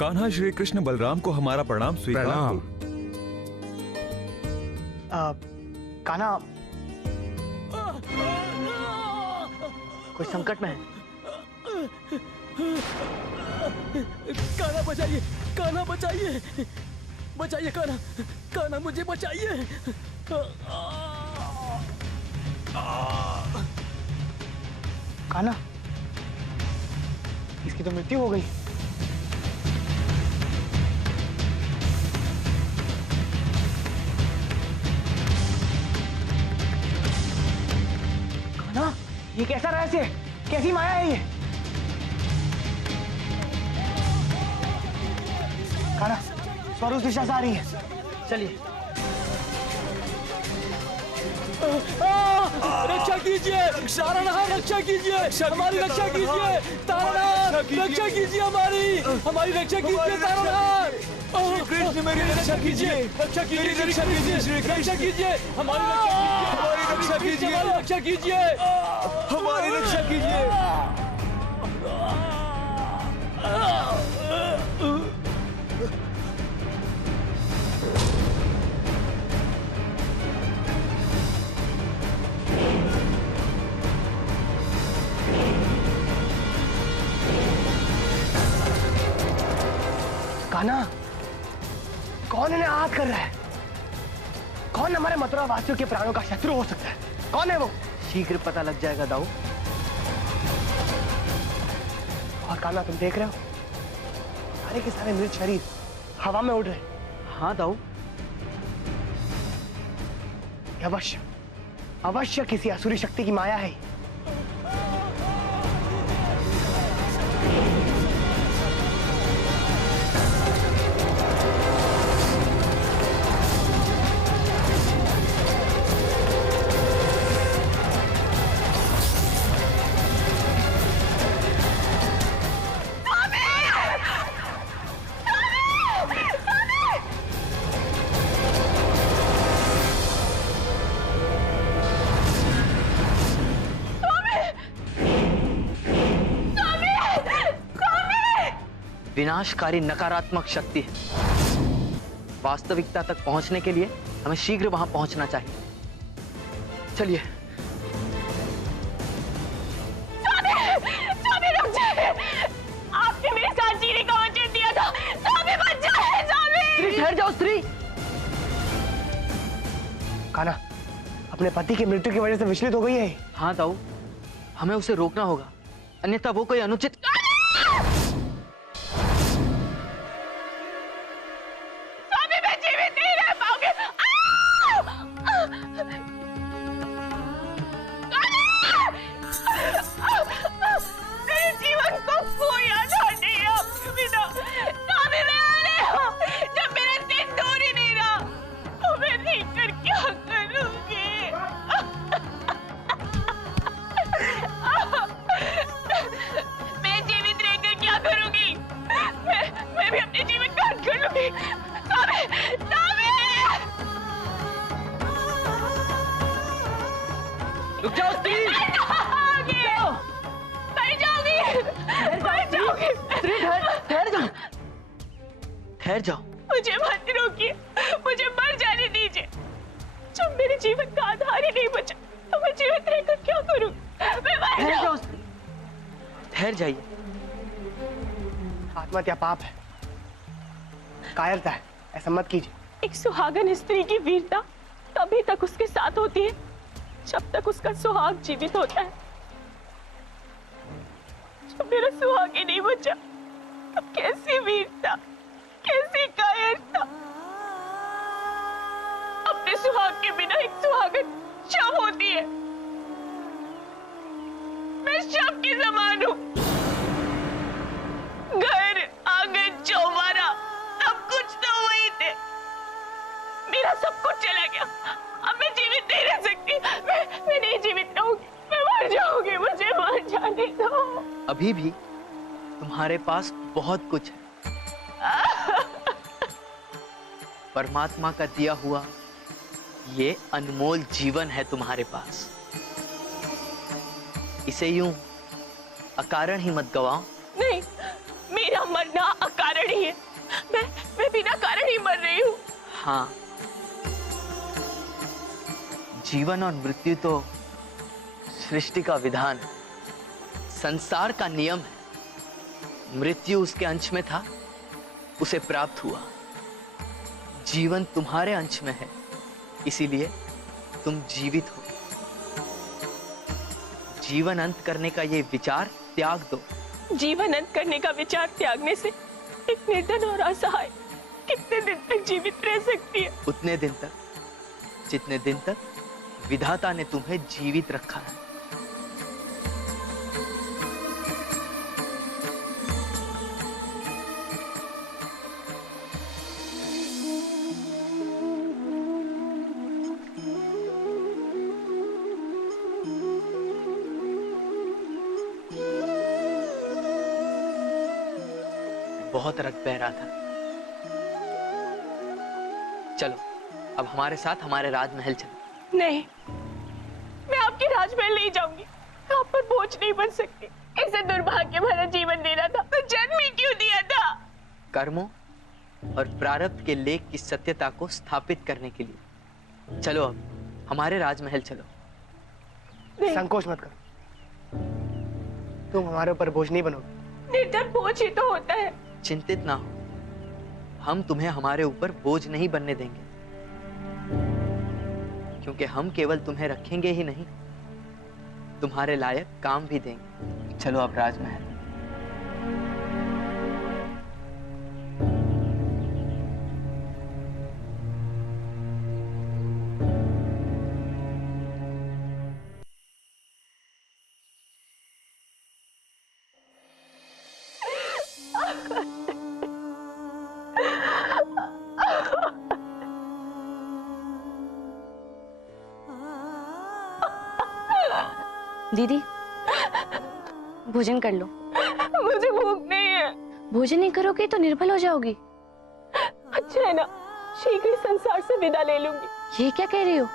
कान्हा, श्री कृष्ण बलराम को हमारा प्रणाम स्वीकार प्रणाम। कान्हा कोई संकट में है। कान्हा बचाइए, कान्हा बचाइए, बचाइए कान्हा, कान्हा मुझे बचाइए। कान्हा, इसकी तो मृत्यु हो गई। कान्हा, ये कैसा रहस्य है? कैसी माया है ये? कान्हा, स्वर उस दिशा से आ रही है। चलिए। रक्षा कीजिए, तारानाथ रक्षा कीजिए, हमारी रक्षा कीजिए, तारानाथ रक्षा कीजिए, हमारी रक्षा कीजिए, तारानाथ। श्री कृष्ण मेरी रक्षा कीजिए, रक्षा कीजिए, रक्षा कीजिए, रक्षा कीजिए, हमारी रक्षा कीजिए, हमारी रक्षा कीजिए, हमारी रक्षा कीजिए। कान्हा, कौन इन्हें आहत कर रहा है? कौन हमारे मथुरा वासियों के प्राणों का शत्रु हो सकता है? कौन है वो? शीघ्र पता लग जाएगा दाऊ। और कान्हा, तुम देख रहे हो सारे के सारे मृत शरीर हवा में उड़ रहे। हाँ दाऊ, अवश्य अवश्य किसी असुरी शक्ति की माया है। विनाशकारी नकारात्मक शक्ति है। वास्तविकता तक पहुंचने के लिए हमें शीघ्र वहां पहुंचना चाहिए। चलिए। स्वामी रुक जाइए। आपने मेरे साथ जीने का वचन दिया था। स्वामी बच जाए, स्वामी। स्त्री ठहर जाओ, स्त्री। कान्हा, अपने पति की मृत्यु की वजह से विचलित हो गई है। हाँ दाऊ, हमें उसे रोकना होगा, अन्यथा वो कोई अनुचित। रुक जाओ स्त्री। ठहर जाओ। मुझे मत रोकिए, मुझे मर जाने दीजिए। जब मेरे जीवन का आधार ही नहीं बचा तो मैं जीवित रहकर क्या करूं? मैं मर जाऊं। ठहर जाइए। आत्महत्या पाप है, कायरता है, ऐसा मत कीजिए। एक सुहागन स्त्री की वीरता तभी तक उसके साथ होती है जब तक उसका सुहाग जीवित होता है। जब मेरा सुहाग ही नहीं बचा तब कैसी वीरता, कैसी कायरता। अपने सुहाग के बिना एक सुहागन शव होती है। मैं शव की समान हूं। घर, आंगन, चौबारा सब कुछ तो वही थे। मेरा सब कुछ चला गया। अब मैं जीवित नहीं रह सकती। मैं नहीं जीवित रहूंगी, मैं मर जाऊंगी। मुझे मर जाने दो। अभी भी तुम्हारे पास बहुत कुछ है। परमात्मा का दिया हुआ ये अनमोल जीवन है तुम्हारे पास। इसे यूं अकारण ही मत गवाओ। नहीं, मेरा मरना अकारण ही नहीं है। मैं बिना कारण ही मर रही हूँ। हाँ, जीवन और मृत्यु तो सृष्टि का विधान है, संसार का नियम है। मृत्यु उसके अंश में था, उसे प्राप्त हुआ। जीवन तुम्हारे अंश में है, इसीलिए तुम जीवित हो। जीवन अंत करने का ये विचार त्याग दो। जीवन अंत करने का विचार त्यागने से एक निर्धन और असहाय कितने दिन तक जीवित रह सकती है? उतने दिन तक जितने दिन तक विधाता ने तुम्हें जीवित रखा है। बहुत रक्त बह रहा था। चलो अब हमारे साथ हमारे राजमहल चलो। नहीं, मैं आपके राजमहल नहीं जाऊंगी। आप पर बोझ नहीं बन सकती। इसे दुर्भाग्य भरा जीवन देना था तो जन्म ही क्यों दिया था? कर्मों और प्रारब्ध के लेख की सत्यता को स्थापित करने के लिए। चलो अब हमारे राजमहल चलो। नहीं। संकोच मत करो, तुम हमारे ऊपर बोझ नहीं बनोगे। निर्धन बोझ ही तो होता है। चिंतित ना हो, हम तुम्हें हमारे ऊपर बोझ नहीं बनने देंगे, क्योंकि हम केवल तुम्हें रखेंगे ही नहीं, तुम्हारे लायक काम भी देंगे। चलो अब राजमहल। दीदी, भोजन कर लो। मुझे भूख नहीं है। भोजन नहीं करोगे तो निर्बल हो जाओगी। अच्छा है ना, शीघ्र ही संसार से विदा ले लूंगी। ये क्या कह रही हो?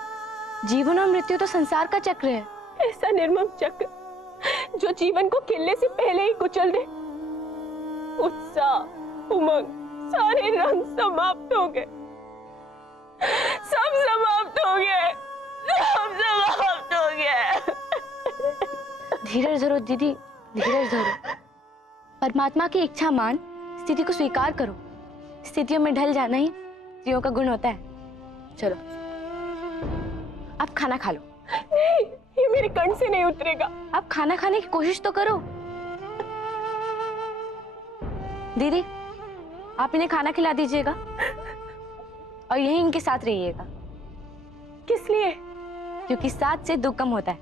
जीवन और मृत्यु तो संसार का चक्र है। ऐसा निर्मम चक्र जो जीवन को खिलने से पहले ही कुचल दे। उत्साह, उमंग, सारे रंग समाप्त हो गए। सब समाप्त हो गए। सब समाप्त हो गए। धीरज धरो दीदी, धीरज धरो। परमात्मा की इच्छा मान, स्थिति को स्वीकार करो। स्थितियों में ढल जाना ही स्त्रियों का गुण होता है। चलो अब खाना खा लो। नहीं, ये मेरे कंठ से नहीं उतरेगा। अब खाना खाने की कोशिश तो करो। दीदी, आप इन्हें खाना खिला दीजिएगा और यहीं इनके साथ रहिएगा। किस लिए? क्योंकि साथ से दुख कम होता है।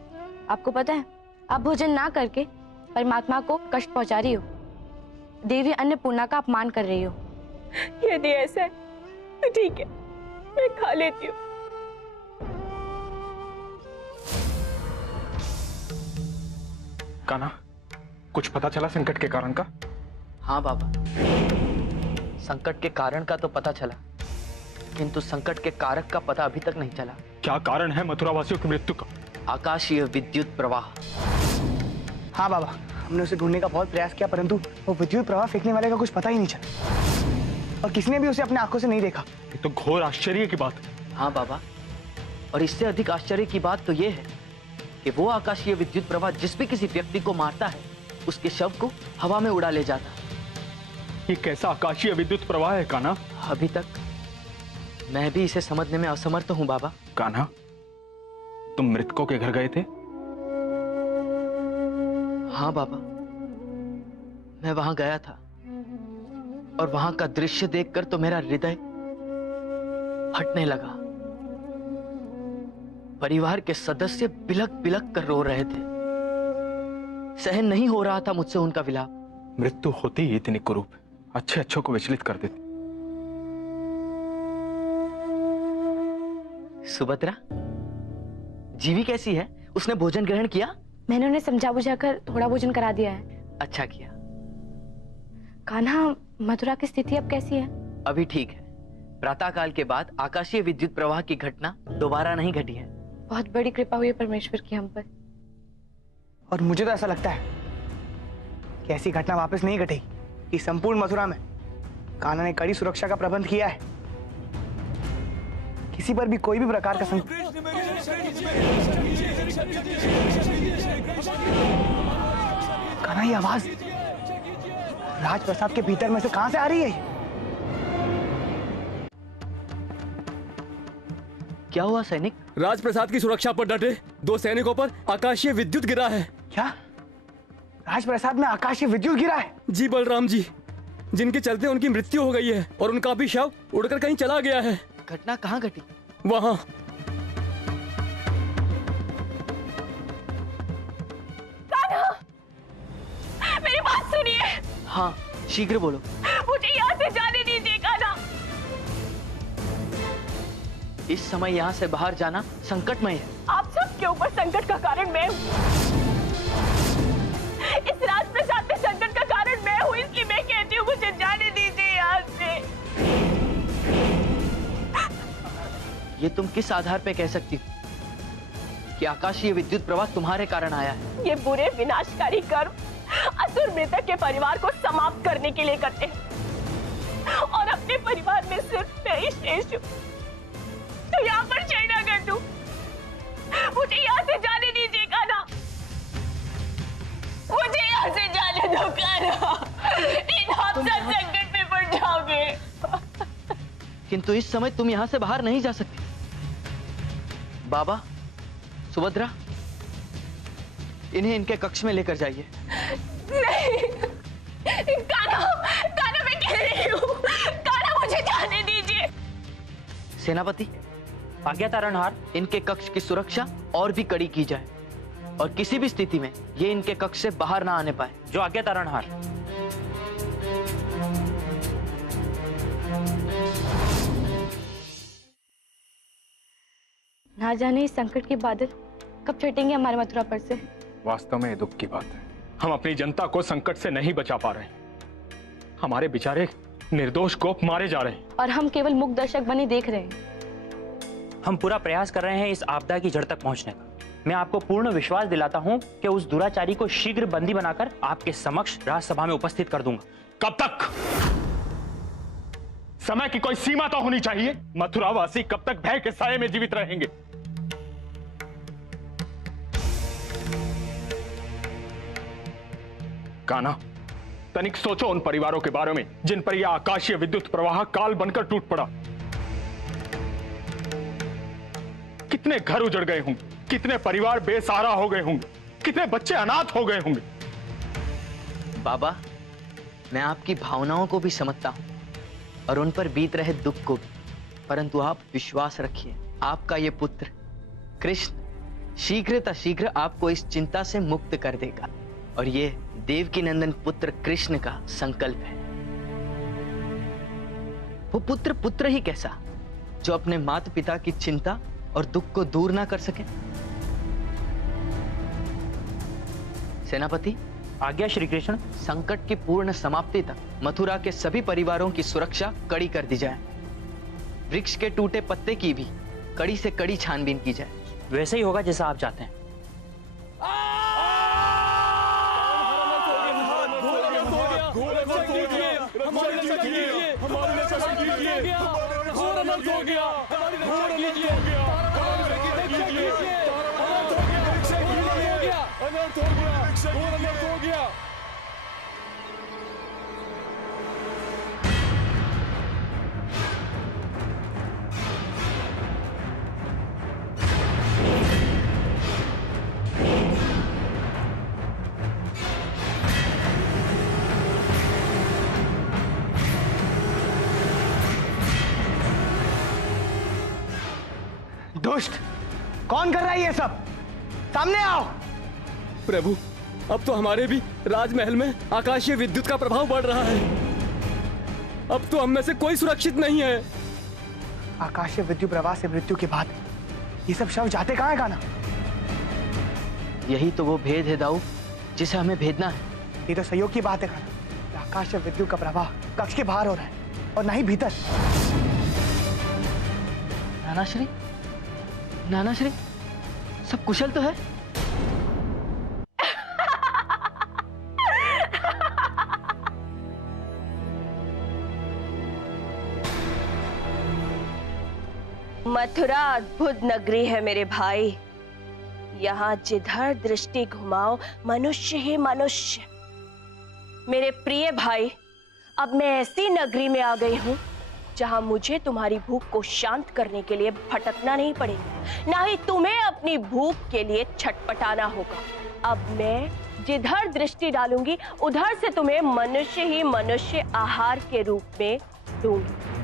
आपको पता है, आप भोजन ना करके परमात्मा को कष्ट पहुंचा रही हो। देवी अन्नपूर्णा का अपमान कर रही हो। यदि ऐसा है तो ठीक है, मैं खा लेती हूँ। कान्हा, कुछ पता चला संकट के कारण का? हाँ बाबा, संकट के कारण का तो पता चला, किंतु संकट के कारक का पता अभी तक नहीं चला। क्या कारण है मथुरावासियों की मृत्यु का? आकाशीय विद्युत प्रवाह। हाँ बाबा, हमने उसे ढूंढने का बहुत प्रयास किया, परंतु वो विद्युत प्रवाह फेंकने वाले का कुछ पता ही नहीं चला और किसी ने भी उसे अपने आंखों से नहीं देखा। ये तो घोर आश्चर्य की बात है। हाँ बाबा, और इससे अधिक आश्चर्य की बात तो ये है कि वो आकाशीय विद्युत प्रवाह जिस भी किसी व्यक्ति को मारता है, उसके शव को हवा में उड़ा ले जाता है। ये कैसा आकाशीय विद्युत प्रवाह है कान्हा? अभी तक मैं भी इसे समझने में असमर्थ हूँ बाबा। कान्हा, तुम मृतकों के घर गए थे? हाँ बाबा, मैं वहां गया था और वहां का दृश्य देखकर तो मेरा हृदय फटने लगा। परिवार के सदस्य बिलक बिलक कर रो रहे थे। सहन नहीं हो रहा था मुझसे उनका विलाप। मृत्यु होती ही इतनी कुरूप, अच्छे अच्छों को विचलित कर देती। सुभद्रा, जीवी कैसी है? उसने भोजन ग्रहण किया? मैंने उन्हें समझा बुझाकर थोड़ा भोजन करा दिया है। अच्छा किया। कान्हा, मथुरा की स्थिति अब कैसी है? अभी ठीक है। प्रातःकाल के बाद आकाशीय विद्युत प्रवाह की घटना दोबारा नहीं घटी है। बहुत बड़ी कृपा हुई है परमेश्वर की हम पर। और मुझे तो ऐसा लगता है कि ऐसी घटना वापस नहीं घटेगी कि संपूर्ण मथुरा में कान्हा ने कड़ी सुरक्षा का प्रबंध किया है। किसी पर भी कोई भी प्रकार का संकट। कृष्ण मेरी रक्षा कीजिए। कान्हा, ये आवाज राजप्रसाद के भीतर में से कहां से आ रही है? क्या हुआ सैनिक? राजप्रसाद की सुरक्षा पर डटे 2 सैनिकों पर आकाशीय विद्युत गिरा है। क्या राजप्रसाद में आकाशीय विद्युत गिरा है? जी बलराम जी, जिनके चलते उनकी मृत्यु हो गई है और उनका भी शव उड़कर कहीं चला गया है। घटना कहाँ घटी? वहां। मेरी बात सुनिए। हाँ, शीघ्र बोलो। मुझे यहाँ से जाने दीजिए कान्हा। इस समय यहाँ से बाहर जाना संकटमय है। आप सबके ऊपर संकट का कारण मैं हूँ। इस राजप्रसाद में संकट का कारण मैं हूँ, इसलिए मैं कहती हूँ मुझे जाने दीजिए यहाँ से। ये तुम किस आधार पे कह सकती हो कि आकाशीय विद्युत प्रवाह तुम्हारे कारण आया है? ये बुरे विनाशकारी कर्म असुर मृतक के परिवार को समाप्त करने के लिए करते हैं और अपने परिवार में सिर्फ मैं ही शेष हूँ। तो यहाँ पर शैना कर दूं। मुझे यहाँ से जाने दीजिए कान्हा। मुझे यहाँ से जाने दो कान्हा। नहीं तो आप सब संकट में पड़ जाओगे। किंतु इस समय तुम यहाँ से बाहर नहीं जा सकती। बाबा, सुभद्रा, इन्हें इनके कक्ष में लेकर जाइए। नहीं कान्हा, कान्हा मैं कह रही हूँ, कान्हा मुझे जाने दीजिए। सेनापति, आज्ञा तारणहार। इनके कक्ष की सुरक्षा और भी कड़ी की जाए और किसी भी स्थिति में ये इनके कक्ष से बाहर ना आने पाए। जो आज्ञा तारणहार। ना जाने इस संकट के बादल कब छटेंगे हमारे मथुरा पर से। वास्तव में ये दुख की बात है। हम अपनी जनता को संकट से नहीं बचा पा रहे। हमारे बेचारे निर्दोष गोप मारे जा रहे हैं और हम केवल मूक दर्शक बने देख रहे हैं। हम पूरा प्रयास कर रहे हैं इस आपदा की जड़ तक पहुंचने का। मैं आपको पूर्ण विश्वास दिलाता हूं कि उस दुराचारी को शीघ्र बंदी बनाकर आपके समक्ष राज्यसभा में उपस्थित कर दूंगा। कब तक? समय की कोई सीमा तो होनी चाहिए। मथुरावासी कब तक भय के साये में जीवित रहेंगे? कान्हा, तनिक सोचो उन परिवारों के बारे में जिन पर यह आकाशीय विद्युत प्रवाह काल बनकर टूट पड़ा। कितने घर उजड़ गए होंगे, कितने परिवार बेसहारा हो गए होंगे, कितने बच्चे अनाथ हो गए होंगे। बाबा, मैं आपकी भावनाओं को भी समझता हूं और उन पर बीत रहे दुख को भी, परंतु आप विश्वास रखिए, आपका ये पुत्र कृष्ण शीघ्र आपको इस चिंता से मुक्त कर देगा और ये देवकी नंदन पुत्र कृष्ण का संकल्प है। वो पुत्र ही कैसा जो अपने माता पिता की चिंता और दुख को दूर ना कर सके। सेनापति, आज्ञा श्री कृष्ण। संकट की पूर्ण समाप्ति तक मथुरा के सभी परिवारों की सुरक्षा कड़ी कर दी जाए। वृक्ष के टूटे पत्ते की भी कड़ी से कड़ी छानबीन की जाए। वैसे ही होगा जैसा आप चाहते हैं। दुष्ट, कौन कर रहा है ये सब? सामने आओ। प्रभु, अब तो हमारे भी राजमहल में आकाशीय विद्युत का प्रभाव बढ़ रहा है। अब तो हम में से कोई सुरक्षित नहीं है। आकाशीय विद्युत प्रवाह से मृत्यु के बाद ये सब शव जाते कहां है कान्हा? यही तो वो भेद है दाऊ जिसे हमें भेदना है। ये तो सहयोग की बात है कान्हा। आकाशीय विद्युत का प्रवाह कक्ष के बाहर हो रहा है और ना ही भीतर। नानाश्री, सब कुशल तो है? मथुरा अद्भुत नगरी है मेरे भाई। यहाँ जिधर दृष्टि घुमाओ मनुष्य ही मनुष्य। मेरे प्रिय भाई, अब मैं ऐसी नगरी में आ गई हूँ जहाँ मुझे तुम्हारी भूख को शांत करने के लिए भटकना नहीं पड़ेगा, ना ही तुम्हें अपनी भूख के लिए छटपटाना होगा। अब मैं जिधर दृष्टि डालूंगी उधर से तुम्हें मनुष्य ही मनुष्य आहार के रूप में दूंगी।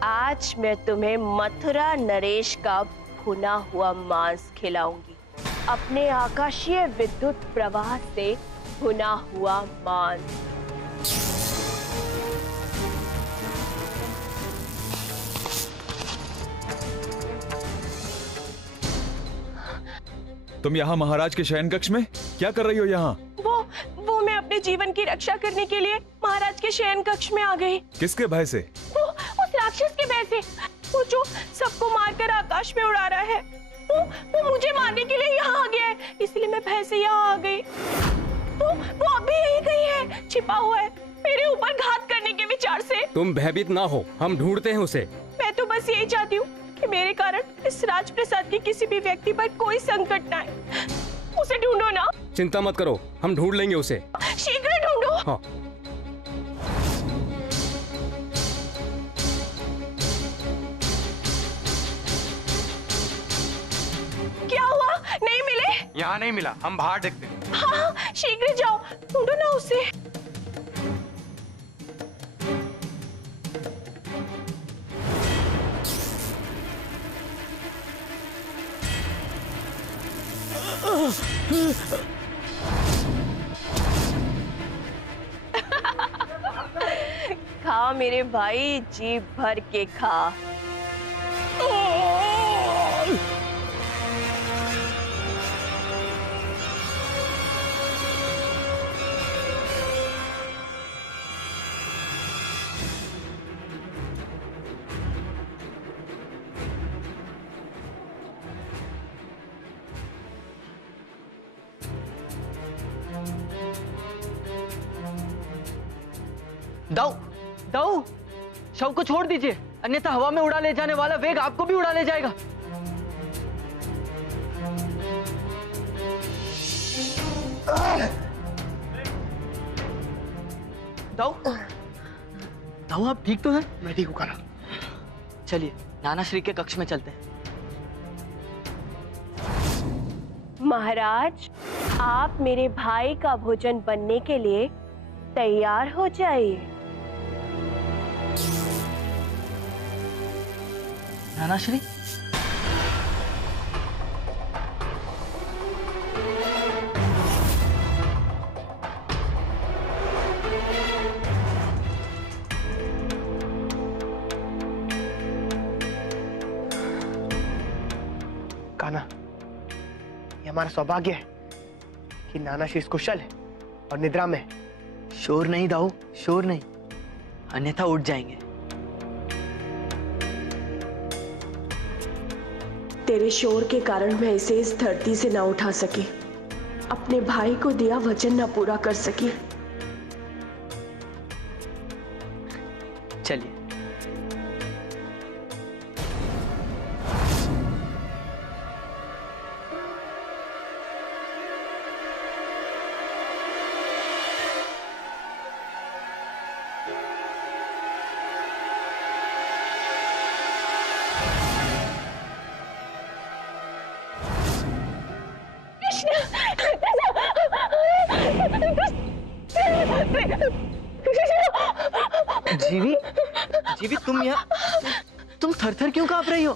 आज मैं तुम्हें मथुरा नरेश का भुना हुआ मांस खिलाऊंगी, अपने आकाशीय विद्युत प्रवाह से भुना हुआ मांस। तुम यहाँ महाराज के शयन कक्ष में क्या कर रही हो यहाँ? वो मैं अपने जीवन की रक्षा करने के लिए महाराज के शयन कक्ष में आ गई। किसके भय से? वो उस राक्षस के भय से, वो जो सबको मारकर आकाश में उड़ा रहा है। वो मुझे मारने के लिए यहाँ आ गया है, इसलिए मैं भय से यहाँ आ गई। वो अभी यही कहीं है, छिपा हुआ है, मेरे ऊपर घात करने के विचार से। तुम भयभीत ना हो, हम ढूंढते हैं उसे। मैं तो बस यही चाहती हूँ कि मेरे कारण इस राजप्रसाद के किसी भी व्यक्ति पर कोई संकट ना आए। उसे ढूंढो ना। चिंता मत करो, हम ढूंढ लेंगे उसे। शीघ्र ढूंढो। हाँ। क्या हुआ? नहीं मिले? यहाँ नहीं मिला, हम बाहर देखते हैं। हाँ, शीघ्र जाओ, ढूंढो ना उसे। खा मेरे भाई, जी भर के खा। दाऊ, दाऊ, शव को छोड़ दीजिए, अन्यथा हवा में उड़ा ले जाने वाला वेग आपको भी उड़ा ले जाएगा। दाऊ, दाऊ आप ठीक तो हैं? मैं ठीक हूँ कान्हा। चलिए नाना श्री के कक्ष में चलते हैं। महाराज, आप मेरे भाई का भोजन बनने के लिए तैयार हो जाइए। नाना श्री, कान्हा, ये हमारा सौभाग्य है कि नाना श्री कुशल है और निद्रा में। शोर नहीं दाऊ, शोर नहीं, अन्यथा उठ जाएंगे। तेरे शोर के कारण मैं इसे इस धरती से ना उठा सकी, अपने भाई को दिया वचन ना पूरा कर सकी। चलिए। जीवी, जीवी तुम यहाँ, तुम थर-थर क्यों कांप रही हो?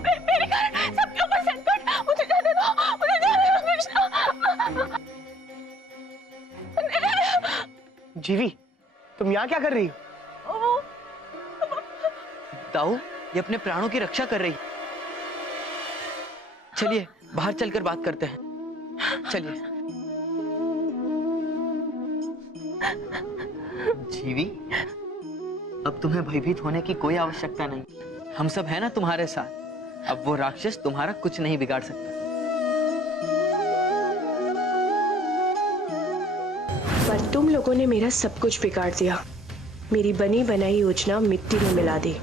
मेरे कारण सबके ऊपर संकट, मुझे जाने दो, मुझे जाने दो कृष्णा। जीवी, तुम यहाँ क्या कर रही हो? दाऊ, ये अपने प्राणों की रक्षा कर रही। चलिए बाहर चलकर बात करते हैं। चलिए। जीवी, अब तुम्हें भयभीत होने की कोई आवश्यकता नहीं, हम सब है ना तुम्हारे साथ। अब वो राक्षस तुम्हारा कुछ नहीं बिगाड़ सकता। पर तुम लोगों ने मेरा सब कुछ बिगाड़ दिया, मेरी बनी बनाई योजना मिट्टी में मिला दी।